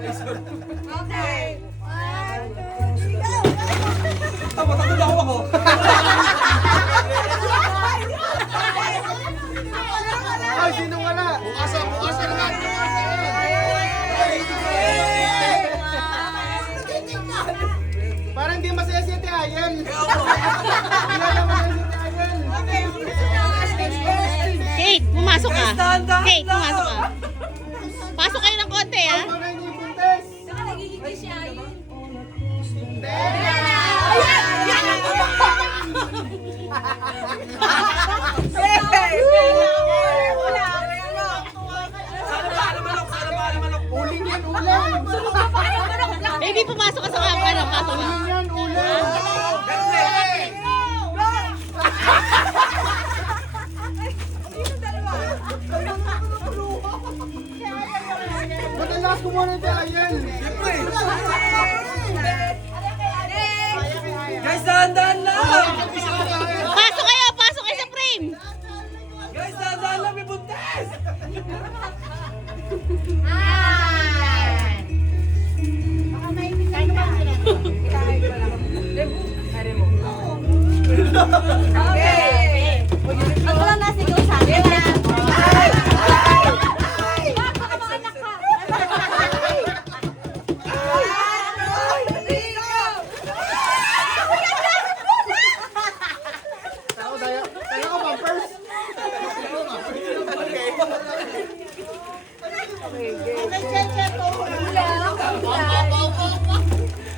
Okay. 1, 2, 3, go! Tapos ako. Ay, sino wala? Bukasan naman. Parang di masaya si Ate Ayan. Wala naman si Ate Ayan. Kate, pumasok ka. Dahan-dahan Kate, lang. pumasok ka. Pasok kayo ng konti, ha? Ano na yung buntes? Saka nagigigil siya yun. Sana manok. Uling yan, ulang. Baby, pumasok ka sa kamera. Pasok na. Uling yan, ulang. Ba't ang lakas kumuha na Ate Ayan? Siyempre. Guys, dahan-dahan lang. Pasok kayo sa frame. Guys, dahan-dahan lang. May buntes. Okay. Ang wala nasigaw sa akin. Baka mga anak ka. Ako, daya ko bumpers.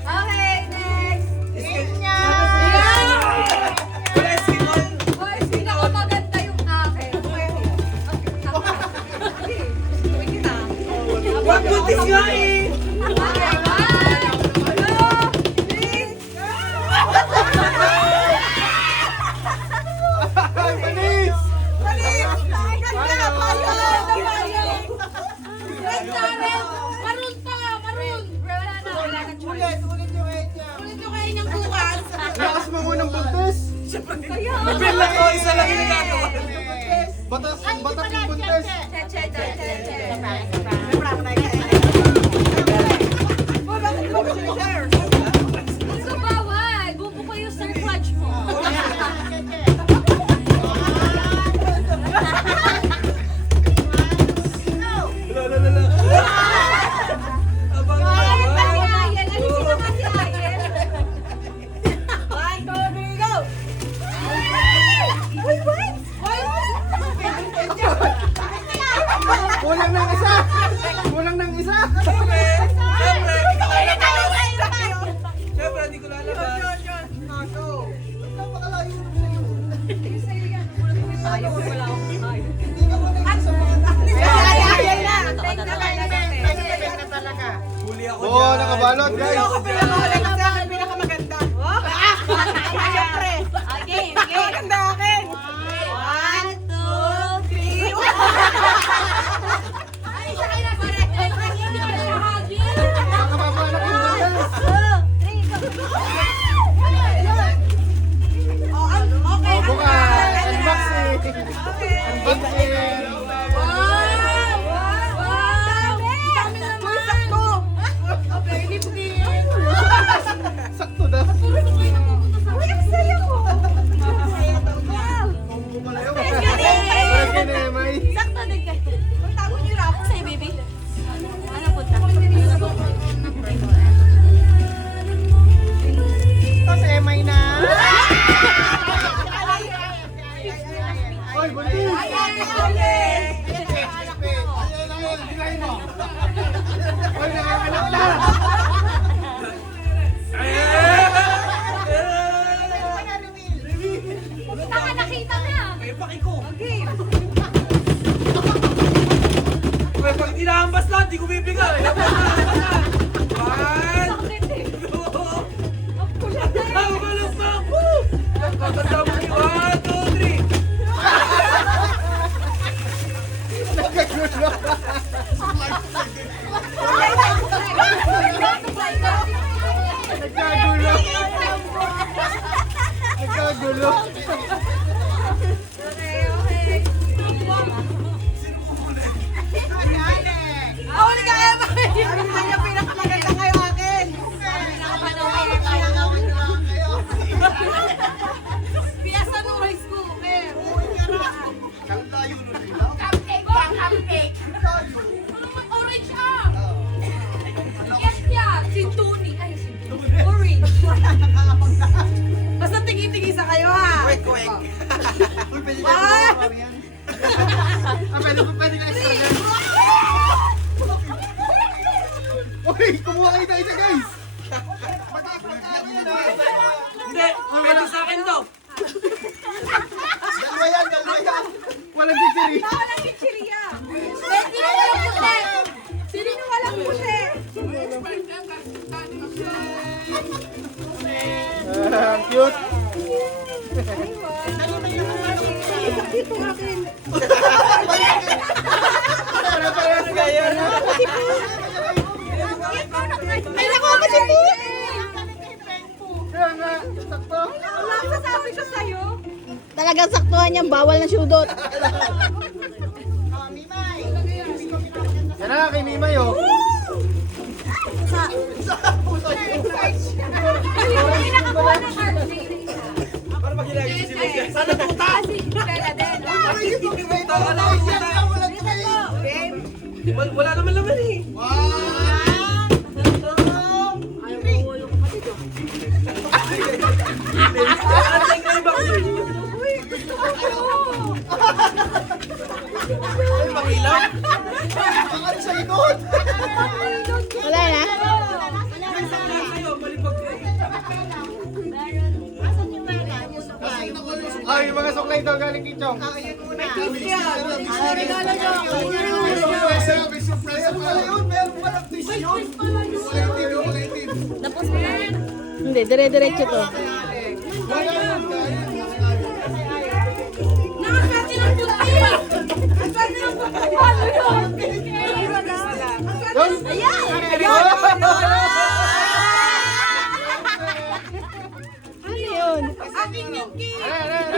Okay, next. Guys, Simon. Boy, pinakamaganda yung akin. Wag buntis nga eh. Ay, panis! Lakas mo munang buntes. Bill lang ako. Isa lang yung nagagawa. Batas yung buntes. Gusto bawal. Bubuko yung surcharge mo. Abang Ayan, naman. si Ayen. Alisin naman si Ayen. 1, 2, 3, go! Uy, what? Kulang ng isa! Kulang ng isa! Siyempre, hindi ko lalabas. Huli ako Oo, nakabalot guys! Nakababalot yung buntes! O, bukas! Unboxing! Unboxing! Sakto na! Kung pala yun. Parang kinemay. Sa'yo, baby. Ano punta? Ito sa MI na! Oy, buntis! Oy, nakakalap na! Taka, nakita na. May paki ko. Uy, pag tinahambas lang, di ko bibigay. One, two, mabalok pa. Woo! Tatanda mo ni 1, 2, 3. Nakagulo! Nagkagulo! Nagkagulo! Huli ka, Emma! kwek. Uy, pwede ka mo yan. Pwede ka extra yan. Uy, kumuha kayo na isa guys. Hindi, pwede sa akin to. Dalawa yan, dalawa yan. Walang chichiri. Walang chichirya. Sino walang puti? Sino walang puti? Ang cute. Dito akin. Para-parehas kayo na. Ay, naku, masipo! Kaya nga, sakto. Wala ang sasabi ko sa'yo. Talagang saktuhan yan, bawal na shudot. Yan na, kay Mimay oh. Hindi nakakuha ng RJ. Para magilagay si Silvia. Sana puta! Kasi Bella din. Wala naman naman eh. Antay ko yung bakit. Uy, gusto ko to. Ay, makilaw. Ano sa likod? Wala na? Sa'yo, malipag ko. Ay, yung mga suklay daw galing kay Chong. May surprise pala yun. Meron palang twist yun. Hindi, dire-diretso to. Nakakati ng puti. Nakakati ng puti. Ano yun? Yun. Ayan! Ano yun? Aking Mickey! Meron!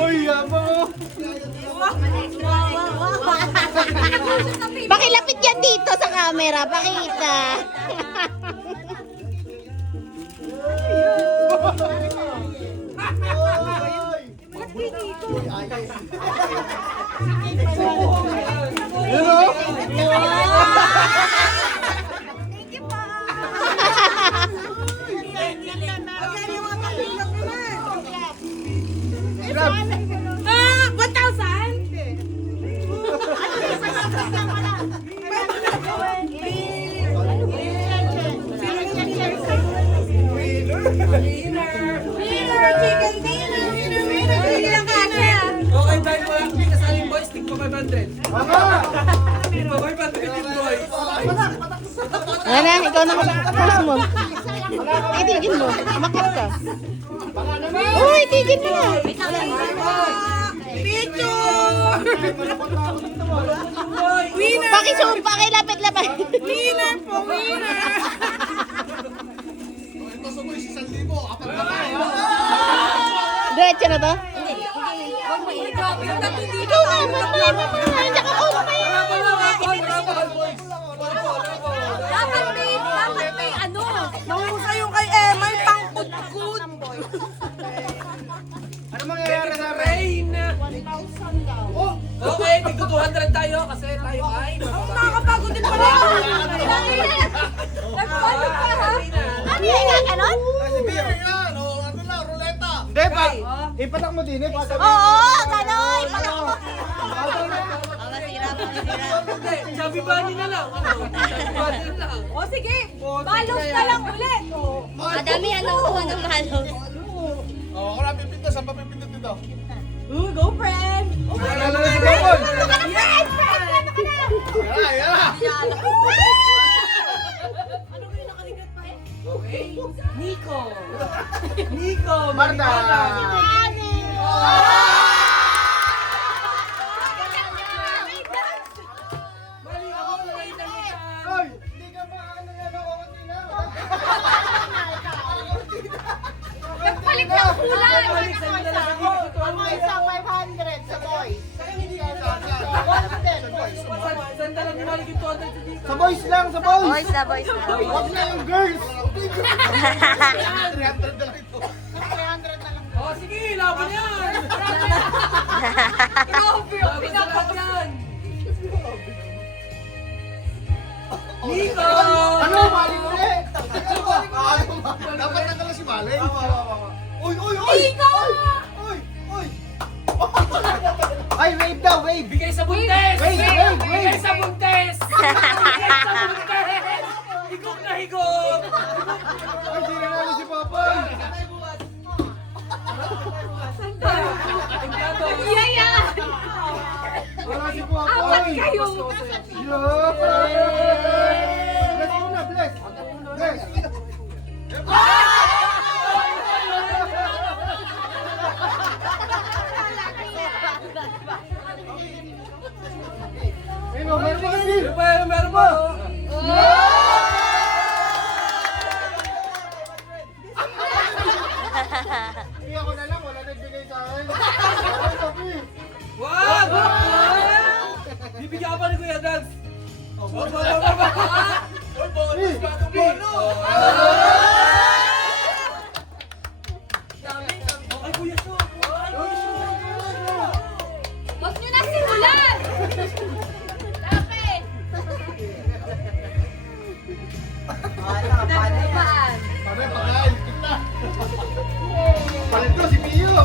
Uy, yabang mo. Pakilapit yan dito sa camera, pakita. Yun o. Ah! 1,000? Winner! Chicken dinner! Winner! Hindi lang kasha. Okay, dahil wala kami kasaling boys, tig pa 500. Ama! Tig pa 500 din boys. Wala na, ikaw na mag-post mo. Ay, tigil mo. Umakit ka. Uy, tigil mo na. Picture! Winner! Pakisum, pakilapit-lapit. Winner po! Winner! Diretso na to? Grabe yung tattoo dito. Ikaw nga, mamaya. Nandiyan ka ko, mamaya. Dapat may ano. Mahusay yung kay Emma, yung pangkut-kut. Ano mangyayari sa amin? Rain! Okay, tig 200 tayo kasi tayo ay Nakakapagod din pala. Nagpalo pa ha? Ano yung gaganon? Si Bia. Hindi pa. Ipatak mo din eh. Oo, gano'n. Hindi, Chubby Bunny na lang. Ano? Chubby Bunny na lang. O sige, balos na lang ulit. Madami ang nakuha ng malos. Ako na pipinto. Saan pa pipinto dito? Go friend! Wala na si Bobon. Yes! Yan na. Okay. Nico. Nico. Marta. Mali ako na lang itangitan. Ay, hindi ka ba ano yan ako kanina? Nagpalit ng kulay! Balik sa inyo na lang ako. Ako isa 500 sa boys. Saan talagang bumalik yung 200 sa dito? Sa boys lang, sa boys. Boys na, boys na. Huwag na yung girls. 300 na lang ito. 300 na lang. Oh, sige, laban yan. Grabe, Laban sa lahat yan. Nico! Ano? Mali mo eh! Dapat nagkala si Malay. Uy! Nico! Uy! Ay, wave daw, wave! Bigay sa buntes! Wave! Bigay sa buntes! Bigay sa buntes! Higop na higop! Ay, di nanalo si Popoy! Yaya! Wala si Popoy! Apat kayo! Yeah! Bless muna, bless! Bless! Meron pa kasi! Meron pa! Hindi ako na lang, wala nagbigay sa akin. Ay, sabi! Wag! Bibigyan ka pa ni Kuya Dags! Okay, Kuya Sho! Huwag nyo na simulan! Lapit! Pare, pakain kita! Palit ko si Pio!